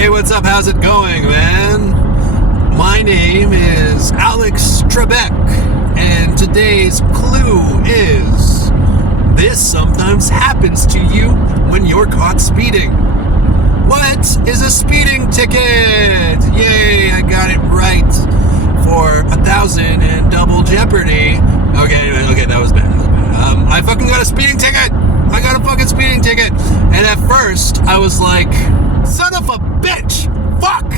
Hey, what's up? How's it going, man? My name is Alex Trebek, and today's clue is this sometimes happens to you when you're caught speeding. What is a speeding ticket? Yay, I got it right for 1,000 and double jeopardy. Okay, that was bad. I fucking got a speeding ticket. I got a fucking speeding ticket. And at first, I was like, son of a bitch! Fuck!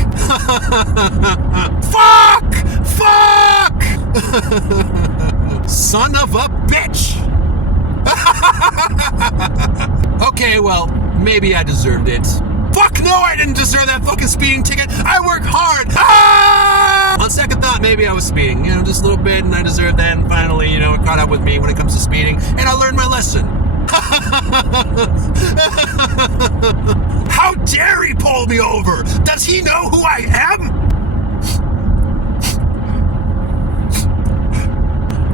Fuck! Son of a bitch! Okay, well, maybe I deserved it. Fuck no, I didn't deserve that fucking speeding ticket. I work hard. Ah! On second thought, maybe I was speeding, just a little bit, and I deserved that. And finally, it caught up with me when it comes to speeding, and I learned my lesson. How dare he pull me over? Does he know who I am?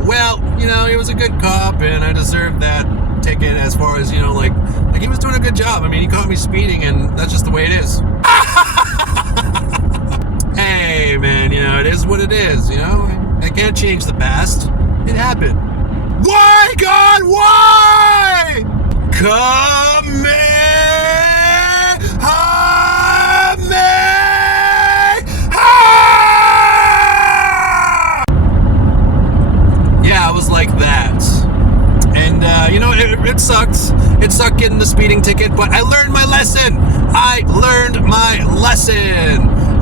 Well, he was a good cop, and I deserved that ticket as far as, like he was doing a good job. I mean, he caught me speeding, and that's just the way it is. Hey, man, it is what it is, I can't change the past. It happened. Why, God, why? Yeah, I was like that. And, it sucked. It sucked getting the speeding ticket, but I learned my lesson.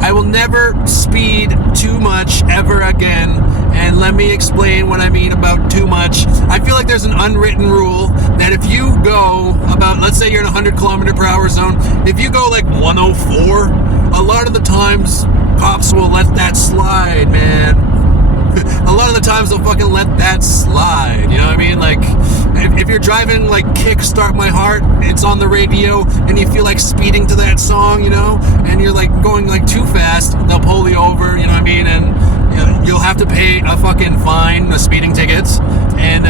I will never speed too much ever again. And let me explain what I mean about too much. I feel like there's an unwritten rule that if you go about, let's say you're in a 100 kilometer per hour zone, if you go like 104, a lot of the times cops will let that slide, man. A lot of the times they'll fucking let that slide, you know what I mean? Like, if you're driving like Kick Start My Heart, it's on the radio, and you feel like speeding to that song, and you're like going like too fast, they'll pull you over, you know what I mean? And you'll have to pay a fucking fine, the speeding tickets, and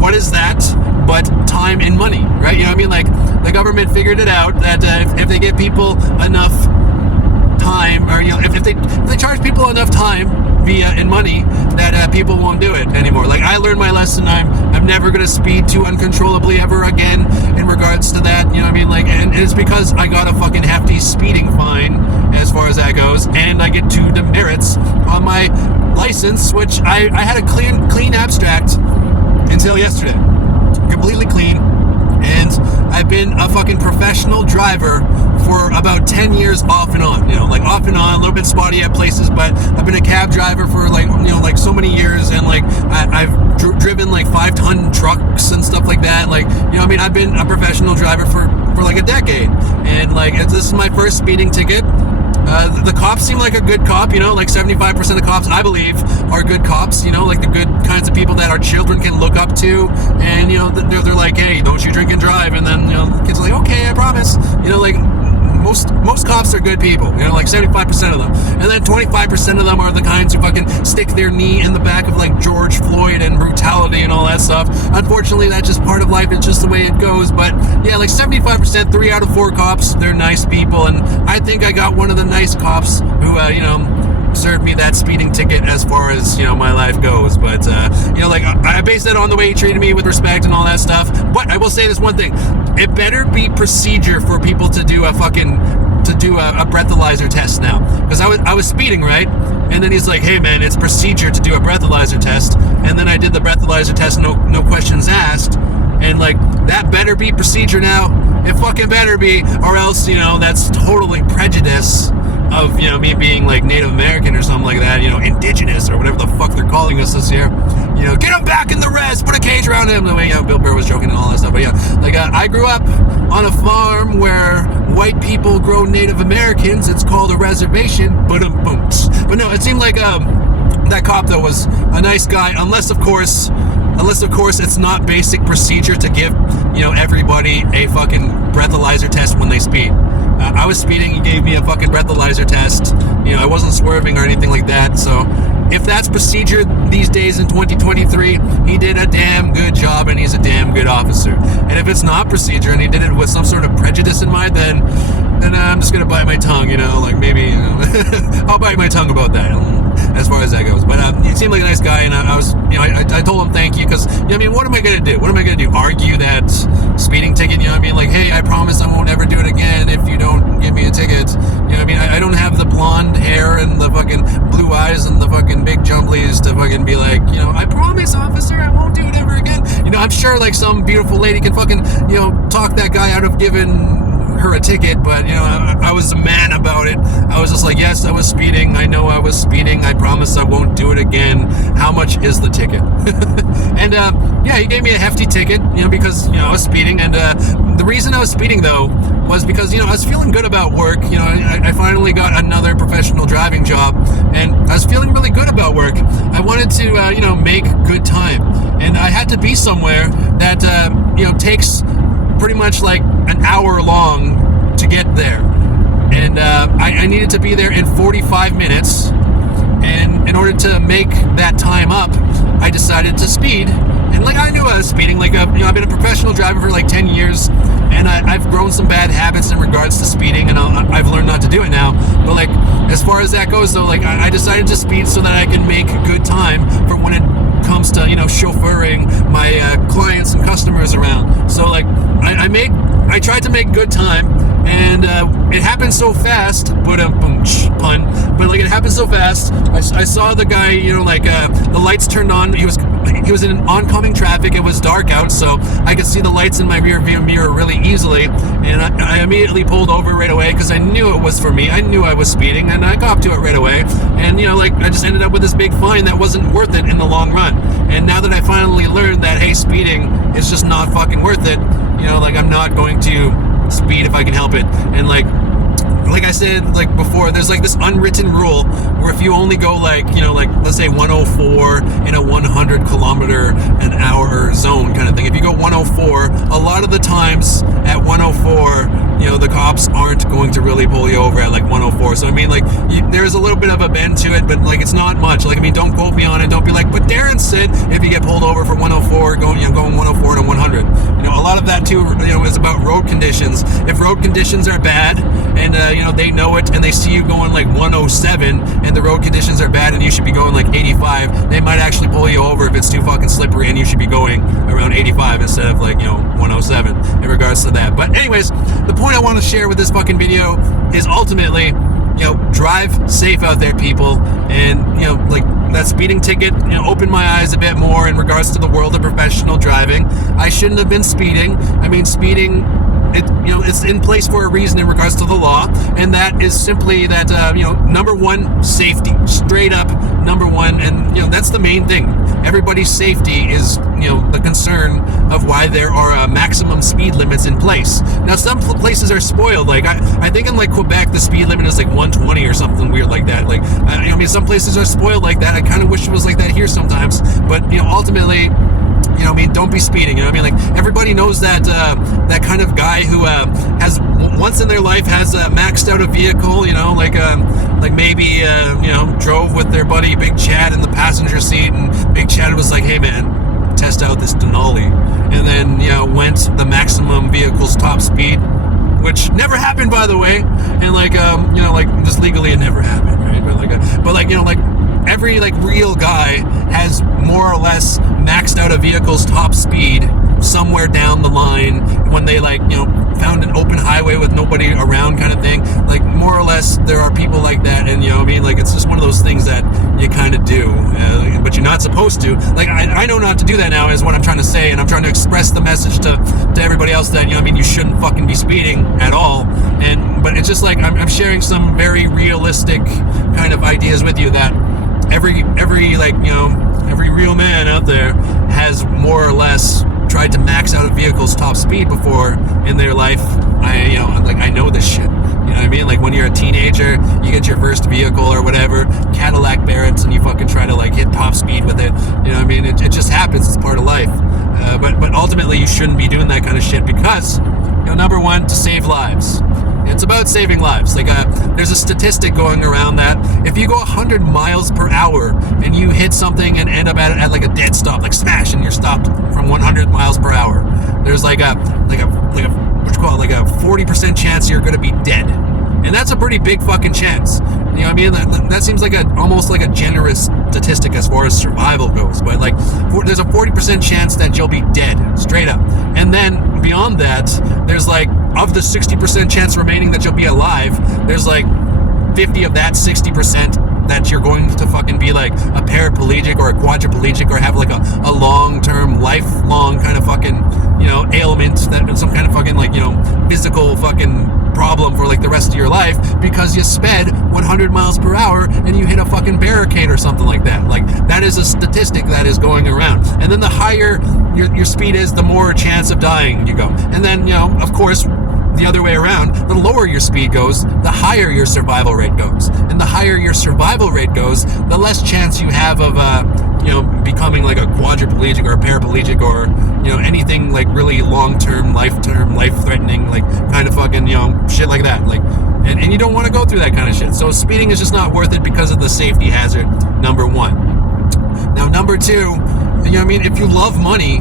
what is that but time and money, right? You know what I mean? Like, the government figured it out that if they give people enough time, or if they charge people enough time in money, that people won't do it anymore. Like, I learned my lesson. I'm never gonna speed too uncontrollably ever again in regards to that. You know what I mean? Like, and it's because I got a fucking hefty speeding fine as far as that goes, and I get 2 demerits on my license, which I had a clean abstract until yesterday, completely clean. And I've been a fucking professional driver for about 10 years off and on, like off and on, a little bit spotty at places, but I've been a cab driver for like so many years, and like I've driven like 5-ton trucks and stuff like that. Like, I've been a professional driver for like a decade, and like this is my first speeding ticket. The cops seem like a good cop, like 75% of cops, I believe, are good cops, like the good kinds of people that our children can look up to, and, they're like, hey, don't you drink and drive, and then, the kids are like, okay, I promise, like, most cops are good people, like 75% of them, and then 25% of them are the kinds who fucking stick their knee in the back of like George Floyd and brutality and all that stuff. Unfortunately, that's just part of life. It's just the way it goes. But yeah, like 75%, 3 out of 4 cops, they're nice people, and I think I got one of the nice cops who, served me that speeding ticket as far as, my life goes. But, like, I base it on the way he treated me with respect and all that stuff. But I will say this one thing. It better be procedure for people to do a breathalyzer test now. Because I was speeding, right? And then he's like, hey, man, it's procedure to do a breathalyzer test. And then I did the breathalyzer test, no questions asked. And, like, that better be procedure now. It fucking better be, or else, that's totally prejudice of, me being like Native American or something like that, indigenous or whatever the fuck they're calling us this year. Get him back in the res, put a cage around him. The way, Bill Burr was joking and all that stuff. But yeah, like I grew up on a farm where white people grow Native Americans. It's called a reservation. But no, it seemed like that cop though was a nice guy, unless of course it's not basic procedure to give everybody a fucking breathalyzer test when they speed. I was speeding, he gave me a fucking breathalyzer test. I wasn't swerving or anything like that. So if that's procedure these days in 2023, he did a damn good job, and he's a damn good officer. And if it's not procedure and he did it with some sort of prejudice in mind, then then I'm just gonna bite my tongue, like maybe, I'll bite my tongue about that, as far as that goes. But he seemed like a nice guy, and I was, I told him thank you, because, what am I gonna do? What am I gonna do? Argue that speeding ticket? Like, hey, I promise I won't ever do it again if you don't give me a ticket. I don't have the blonde hair and the fucking blue eyes and the fucking big jumblies to fucking be like, I promise, officer, I won't do it ever again. I'm sure like some beautiful lady can fucking, talk that guy out of giving her a ticket, but I was a man about it. I was just like, yes, I was speeding. I know I was speeding. I promise I won't do it again. How much is the ticket? And he gave me a hefty ticket, because I was speeding. And the reason I was speeding though was because I was feeling good about work. I finally got another professional driving job, and I was feeling really good about work. I wanted to make good time, and I had to be somewhere that takes pretty much like an hour long to get there, and I needed to be there in 45 minutes, and in order to make that time up, I decided to speed. And like, I knew I was speeding. Like, I've been a professional driver for like 10 years, and I've grown some bad habits in regards to speeding, and I've learned not to do it now. But like, as far as that goes though, like I decided to speed so that I can make good time for when it comes to chauffeuring my clients and customers around. So like, I tried to make good time, and it happened so fast. Pun. But like, it happened so fast. I saw the guy, the lights turned on. He was in oncoming traffic. It was dark out, so I could see the lights in my rear view mirror really easily. And I immediately pulled over right away because I knew it was for me. I knew I was speeding, and I got up to it right away. And I just ended up with this big fine that wasn't worth it in the long run. And now that I finally learned that, hey, speeding is just not fucking worth it. I'm not going to speed if I can help it. And like I said, like before, there's like this unwritten rule where if you only go like let's say 104 in a 100 kilometer an hour zone kind of thing. If you go 104, a lot of the times at 104, the cops aren't going to really pull you over at like 104. So there's a little bit of a bend to it, but like it's not much. Like, don't quote me on it. Don't be like, but Darren said if you get pulled over for 104, going 104 to 100. A lot of that too, is about road conditions. If road conditions are bad, and they know it, and they see you going like 107, and the road conditions are bad, and you should be going like 85, they might actually pull you over if it's too fucking slippery, and you should be going around 85 instead of like 107 in regards to that. But anyways, the point I want to share with this fucking video is ultimately, drive safe out there, people. And like that speeding ticket opened my eyes a bit more in regards to the world of professional driving. I shouldn't have been speeding. Speeding, it's in place for a reason in regards to the law, and that is simply that number one, safety, straight up number one. And that's the main thing. Everybody's safety is the concern of why there are maximum speed limits in place. Now some places are spoiled. Like I think in like Quebec the speed limit is like 120 or something weird like that. Like some places are spoiled like that. I kind of wish it was like that here sometimes, but ultimately, don't be speeding. Like, everybody knows that that kind of guy who has once in their life has maxed out a vehicle, like maybe drove with their buddy Big Chad in the passenger seat, and Big Chad was like, hey man, test out this Denali, and then went the maximum vehicle's top speed, which never happened, by the way. And like just legally it never happened, right? But every real guy has more or less maxed out a vehicle's top speed somewhere down the line when they found an open highway with nobody around kind of thing. Like, more or less there are people like that, and it's just one of those things that you kind of do, but you're not supposed to. Like, I know not to do that now, is what I'm trying to say, and I'm trying to express the message to everybody else that you shouldn't fucking be speeding at all. But it's just like I'm sharing some very realistic kind of ideas with you that every real man out there has more or less tried to max out a vehicle's top speed before in their life. I know this shit. Like, when you're a teenager, you get your first vehicle or whatever, Cadillac Barretts, and you fucking try to hit top speed with it. It just happens. It's part of life. But ultimately, you shouldn't be doing that kind of shit because, number one, to save lives. It's about saving lives. Like, there's a statistic going around that if you go 100 miles per hour and you hit something and end up at like a dead stop, like smash, and you're stopped from 100 miles per hour, there's like a call it, like a 40% chance you're going to be dead. And that's a pretty big fucking chance. You know what I mean? That seems like almost like a generous statistic as far as survival goes. But like, there's a 40% chance that you'll be dead, straight up. And then beyond that, there's like, of the 60% chance remaining that you'll be alive, there's like 50 of that 60% that you're going to fucking be like a paraplegic or a quadriplegic or have like a long-term, lifelong kind of fucking, you know, ailment, that some kind of fucking like, you know, physical fucking problem for like the rest of your life because you sped 100 miles per hour and you hit a fucking barricade or something like that. Like, that is a statistic that is going around. And then the higher your speed is, the more chance of dying you go. And then, you know, of course, the other way around, the lower your speed goes, the higher your survival rate goes. And the higher your survival rate goes, the less chance you have of, you know, becoming like a quadriplegic or a paraplegic or, you know, anything like really long-term, life-threatening, like kind of fucking, you know, shit like that. Like, and you don't want to go through that kind of shit. So speeding is just not worth it because of the safety hazard, number one. Now, number two, you know what I mean? If you love money,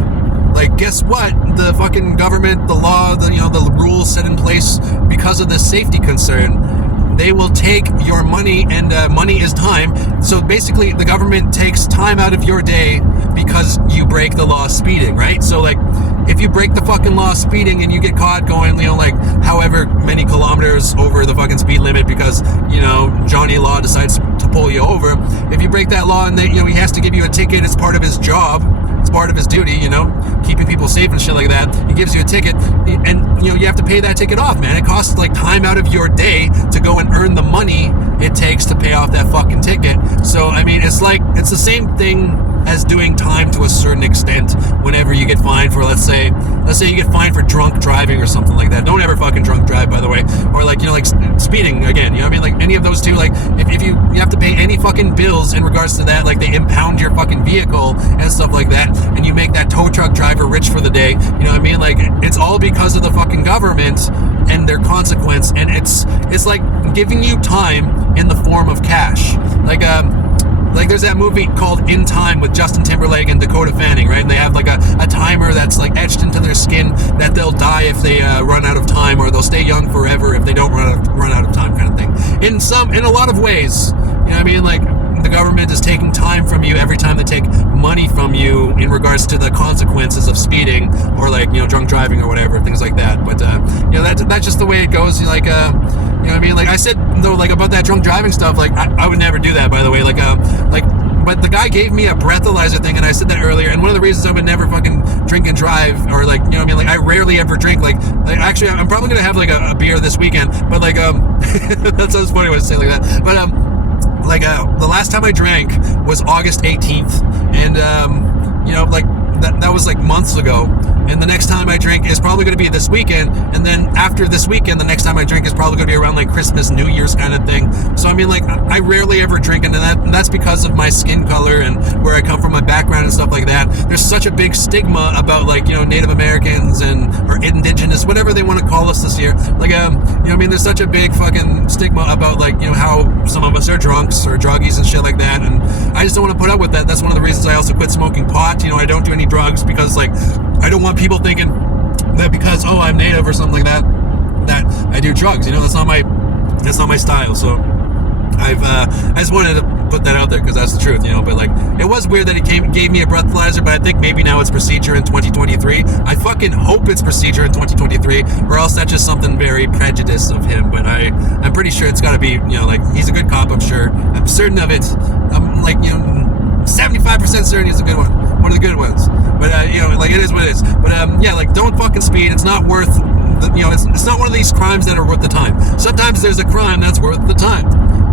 like, guess what? The fucking government, the law, the, you know, the rules set in place because of this safety concern, they will take your money, and money is time. So basically, the government takes time out of your day because you break the law of speeding, right? So, like, if you break the fucking law of speeding and you get caught going, you know, like, however many kilometers over the fucking speed limit because, you know, Johnny Law decides to pull you over, if you break that law and they, you know, he has to give you a ticket, it's part of his job, it's part of his duty, you know, keeping people safe and shit like that. He gives you a ticket, and, you know, you have to pay that ticket off, man. It costs like time out of your day to go and earn the money it takes to pay off that fucking ticket. So, I mean, it's like, it's the same thing as doing time to a certain extent whenever you get fined for, let's say you get fined for drunk driving or something like that. Don't ever fucking drunk drive, by the way. Or like, you know, like speeding again, you know what I mean? Like any of those two, like if you have to pay any fucking bills in regards to that, like they impound your fucking vehicle and stuff like that, and you make that tow truck driver rich for the day, you know what I mean? Like, it's all because of the fucking government and their consequence, and it's like giving you time in the form of cash. Like there's that movie called In Time with Justin Timberlake and Dakota Fanning, right? And they have like a timer that's like etched into their skin that they'll die if they run out of time, or they'll stay young forever if they don't run out of time, kind of thing. In a lot of ways, you know what I mean? Like, the government is taking time from you every time they take money from you in regards to the consequences of speeding or, like, you know, drunk driving or whatever, things like that. But you know, that's just the way it goes. Like, you know what I mean? Like I said though, like about that drunk driving stuff, like I would never do that, by the way. But the guy gave me a breathalyzer thing, and I said that earlier, and one of the reasons I would never fucking drink and drive, or like, you know what I mean, like I rarely ever drink, like actually I'm probably gonna have like a beer this weekend, but like that sounds funny when I say it like that, but the last time I drank was August 18th, and you know, like that was like months ago, and the next time I drink is probably going to be this weekend, and then after this weekend, the next time I drink is probably going to be around like Christmas, New Year's kind of thing. So I mean, like, I rarely ever drink, and that's because of my skin color and where I come from, my background and stuff like that. There's such a big stigma about, like, you know, Native Americans or indigenous, whatever they want to call us this year. Like, you know what I mean, there's such a big fucking stigma about, like, you know, how some of us are drunks or druggies and shit like that, and I just don't want to put up with that. That's one of the reasons I also quit smoking pot. You know, I don't do any drugs because, like, I don't want people thinking that because, oh, I'm Native or something like that, that I do drugs. You know, that's not my style. So I just wanted to put that out there because that's the truth, you know. But like, it was weird that he gave me a breathalyzer, but I think maybe now it's procedure in 2023. I fucking hope it's procedure in 2023, or else that's just something very prejudiced of him. But I'm pretty sure it's got to be, you know, like, he's a good cop, I'm sure. I'm certain of it. I'm like, you know, 75% certain he's a good one of the good ones. But you know, like, it is what it is. But yeah, like, don't fucking speed. It's not worth you know, it's not one of these crimes that are worth the time. Sometimes there's a crime that's worth the time.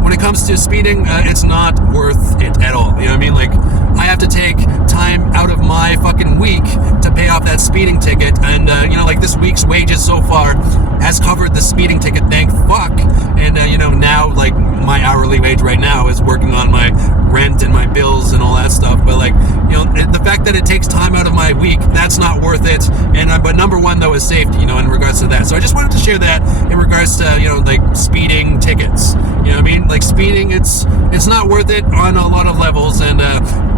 When it comes to speeding, it's not worth it at all. You know what I mean? Like, I have to take time out of my fucking week to pay off that speeding ticket, and you know, like, this week's wages so far has covered the speeding ticket, thank fuck. And you know, now, like, my hourly wage right now is working on my rent and my bills and all that stuff. But, like, you know, the fact that it takes time out of my week, that's not worth it. And but number one though is safety, you know, in regards to that. So I just wanted to share that in regards to, you know, like, speeding tickets. You know what I mean? Like, like speeding, it's not worth it on a lot of levels. And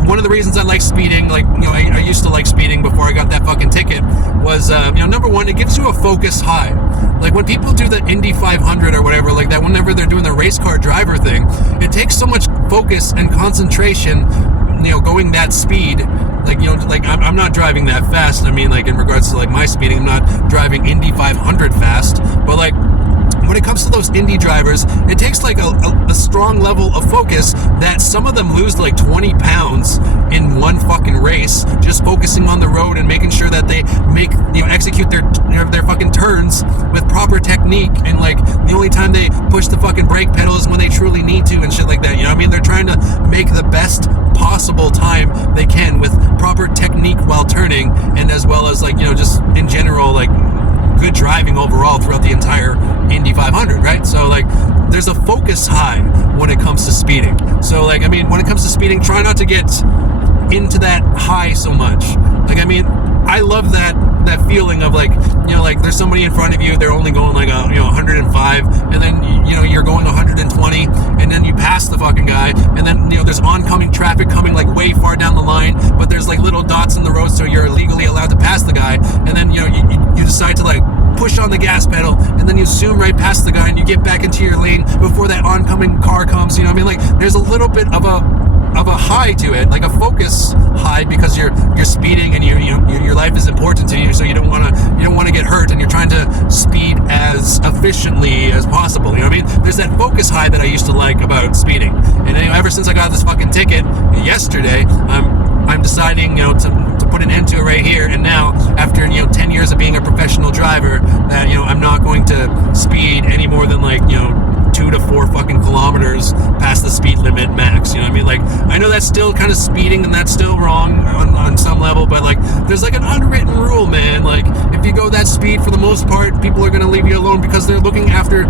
one of the reasons I like speeding, like, you know, I used to like speeding before I got that fucking ticket, was, you know, number one, it gives you a focus high. Like when people do the Indy 500 or whatever like that, whenever they're doing the race car driver thing, it takes so much focus and concentration, you know, going that speed. Like, you know, like I'm not driving that fast. I mean, like in regards to like my speeding, I'm not driving Indy 500 fast, but like when it comes to those Indy drivers, it takes like a strong level of focus that some of them lose like 20 pounds in one fucking race, just focusing on the road and making sure that they make, you know, execute their fucking turns with proper technique. And like the only time they push the fucking brake pedal is when they truly need to and shit like that. You know what I mean? They're trying to make the best possible time they can with proper technique while turning, and as well as like, you know, just in general, like good driving overall throughout the entire Indy 500, right? So like there's a focus high when it comes to speeding. So like, I mean, when it comes to speeding, try not to get into that high so much. Like, I mean, I love that feeling of like, you know, like there's somebody in front of you, they're only going like 105, and then, you know, you're going 120, and then you pass the fucking guy, and then, you know, there's oncoming traffic coming like way far down the line, but there's like little dots in the road, so you're legally allowed to pass the guy, and then, you know, you decide to like push on the gas pedal, and then you zoom right past the guy, and you get back into your lane before that oncoming car comes. You know what I mean? Like there's a little bit of a high to it, like a focus high, because you're speeding and your life is important to you, so you don't want to get hurt, and you're trying to speed as efficiently as possible. You know what I mean? There's that focus high that I used to like about speeding, and anyway, ever since I got this fucking ticket yesterday, I'm deciding, you know, to put an end to it right here and now, after, you know, 10 years of being a professional driver, that, you know, I'm not going to speed any more than like, you know, 2 to 4 fucking kilometers past the speed limit max. You know what I mean? Like, I know that's still kind of speeding and that's still wrong on some level, but like there's like an unwritten rule, man. Like if you go that speed, for the most part, people are going to leave you alone because they're looking after,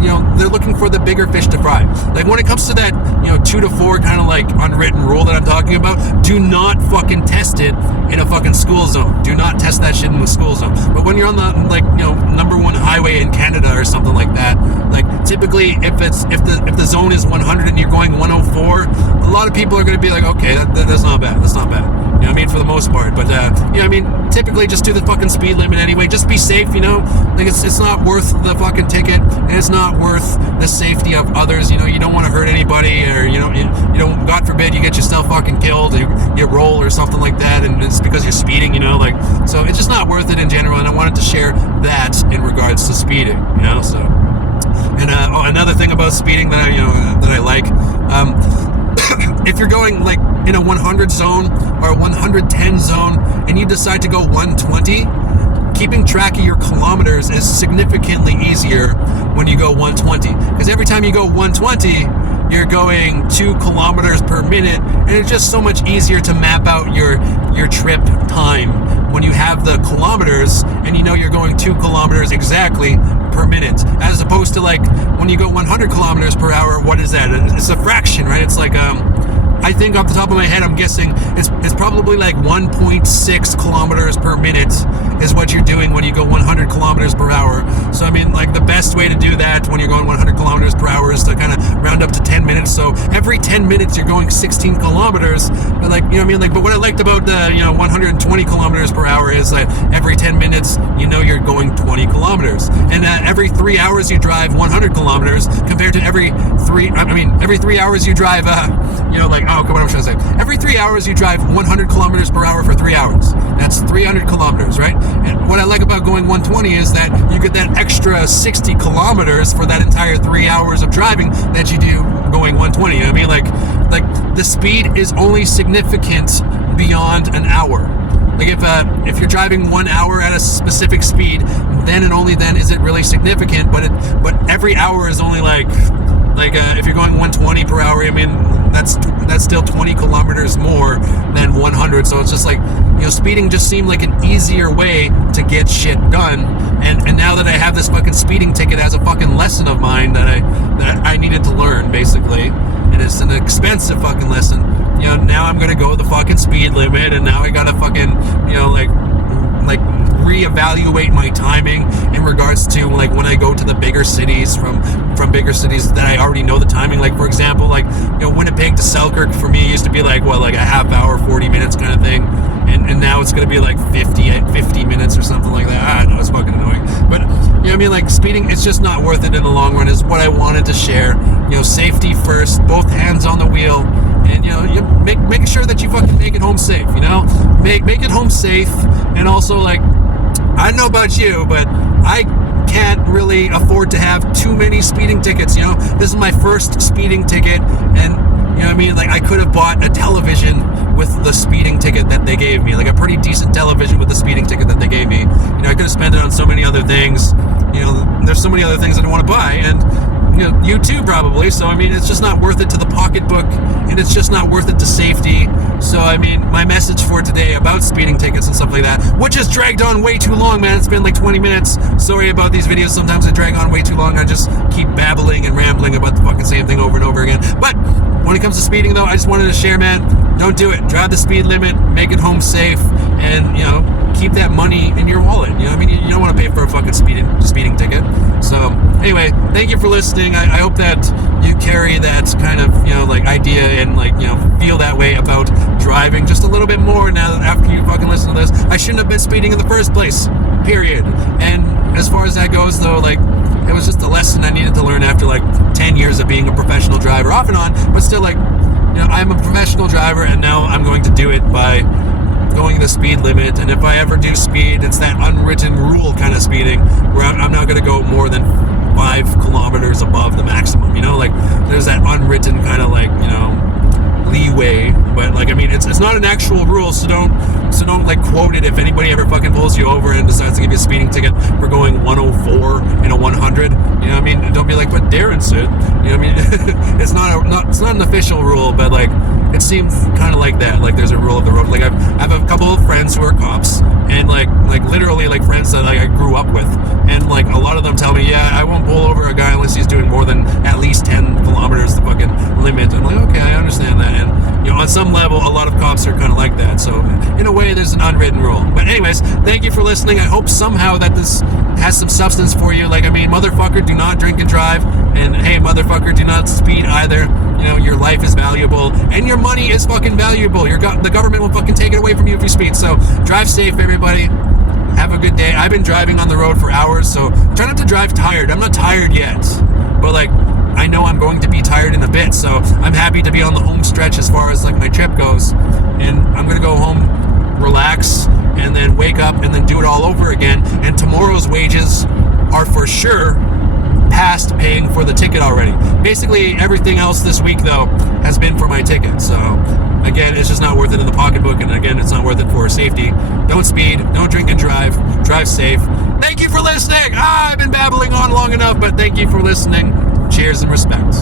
you know, they're looking for the bigger fish to fry. Like when it comes to that, you know, 2 to 4 kind of like unwritten rule that I'm talking about, do not fucking test it in a fucking school zone. Do not test that shit in the school zone. But when you're on the, like, you know, number 1 highway in Canada or something like that, like typically if the zone is 100 and you're going 104, a lot of people are going to be like, okay, that's not bad. That's not bad. You know what I mean? For the most part. But, you know what I mean? Typically just do the fucking speed limit anyway. Just be safe, you know? Like it's not worth the fucking ticket, and it's not worth the safety of others. You know, you don't want to hurt anybody, or, you know, you don't, God forbid, you get yourself fucking killed, you roll or something like that, and it's because you're speeding, you know? Like, so it's just not worth it in general, and I wanted to share that in regards to speeding, you know? So, and another thing about speeding that I like, if you're going like in a 100 zone or a 110 zone and you decide to go 120, keeping track of your kilometers is significantly easier when you go 120, because every time you go 120, you're going 2 kilometers per minute, and it's just so much easier to map out your trip time when you have the kilometers and you know you're going 2 kilometers exactly per minute, as opposed to like when you go 100 kilometers per hour. What is that? It's a fraction, right? It's like I think off the top of my head, I'm guessing it's probably like 1.6 kilometers per minute is what you're doing when you go 100 kilometers per hour. So I mean, like the best way to do that when you're going 100 kilometers per hour is to kind of round up to 10 minutes. So every 10 minutes you're going 16 kilometers. But like, you know what I mean? Like, but what I liked about the, you know, 120 kilometers per hour is that every 10 minutes, you know, you're going 20 kilometers. And every 3 hours you drive 100 kilometers compared to every 3 hours you drive, you know, like, oh, what I'm trying to say. Every 3 hours you drive 100 kilometers per hour for 3 hours. That's 300 kilometers, right? And what I like about going 120 is that you get that extra 60 kilometers for that entire 3 hours of driving that you do going 120. You know what I mean? Like the speed is only significant beyond an hour. Like if you're driving 1 hour at a specific speed, then and only then is it really significant. But every hour is only like if you're going 120 per hour, I mean that's still 20 kilometers more than 100. So it's just like, you know, speeding just seemed like an easier way to get shit done. And now that I have this fucking speeding ticket as a fucking lesson of mine that I needed to learn, basically, and it's an expensive fucking lesson. You know, now I'm gonna go the fucking speed limit, and now I gotta fucking, you know, like reevaluate my timing in regards to like when I go to the bigger cities from from bigger cities that I already know the timing. Like, for example, like, Winnipeg to Selkirk for me used to be like, what, like a half hour, 40 minutes kind of thing. And now it's going to be like 50 minutes or something like that. I don't know, it's fucking annoying. But, I mean, like, speeding, it's just not worth it in the long run is what I wanted to share. Safety first, both hands on the wheel. And, you making sure that you fucking make it home safe, Make it home safe. And also, like, I don't know about you, but I can't really afford to have too many speeding tickets. This is my first speeding ticket, and like, I could have bought a television with the speeding ticket that they gave me, like a pretty decent television with the speeding ticket that they gave me. I could have spent it on so many other things. There's so many other things that I want to buy, and you too probably. So I mean, it's just not worth it to the pocketbook, and it's just not worth it to safety. So I mean, my message for today about speeding tickets and stuff like that, which has dragged on way too long, man. It's been like 20 minutes. Sorry about these videos. Sometimes I drag on way too long. I just keep babbling and rambling about the fucking same thing over and over again. But when it comes to speeding, though, I just wanted to share, man, don't do it. Drive the speed limit, make it home safe, and keep that money in your wallet. I mean, you don't want to pay for a fucking speeding ticket. So anyway, thank you for listening. I hope that you carry that kind of like idea and like feel that way about driving just a little bit more now that after you fucking listen to this. I shouldn't have been speeding in the first place, period. And as far as that goes, though, like, it was just a lesson I needed to learn after like 10 years of being a professional driver, off and on, but still, like, I'm a professional driver, and now I'm going to do it by going the speed limit. And if I ever do speed, it's that unwritten rule kind of speeding where I'm not going to go more than 5 kilometers above the maximum. Like, there's that unwritten kind of like leeway, but like, I mean, it's not an actual rule, so don't like quote it if anybody ever fucking pulls you over and decides to give you a speeding ticket for going 104 in a 100. I mean, don't be like, but Darren said. I mean, it's not an official rule, but like, it seems kind of like that. Like, there's a rule of the road. Like, I have a couple of friends who are cops, and like literally like friends that like I grew up with, and like a lot of them tell me, yeah, I won't pull over a guy unless he's doing more than at least 10 kilometers the fucking limit. I'm like, okay, I understand that. And on some level, a lot of cops are kind of like that. So in a way, there's an unwritten rule. But anyways, thank you for listening. I hope somehow that this has some substance for you. Like, I mean, motherfucker, do not drink and drive. And hey, motherfucker, do not speed either. Your life is valuable, and your money is fucking valuable. The government will fucking take it away from you if you speed. So drive safe, everybody. Have a good day. I've been driving on the road for hours, so try not to drive tired. I'm not tired yet, but like, I know I'm going to be tired in a bit, so I'm happy to be on the home stretch as far as like my trip goes. And I'm gonna go home, relax, and then wake up and then do it all over again. And tomorrow's wages are for sure past paying for the ticket already. Basically, everything else this week, though, has been for my ticket. So again, it's just not worth it in the pocketbook, and again, it's not worth it for safety. Don't speed, don't drink and drive safe. Thank you for listening. I've been babbling on long enough, but thank you for listening. Cheers and respect.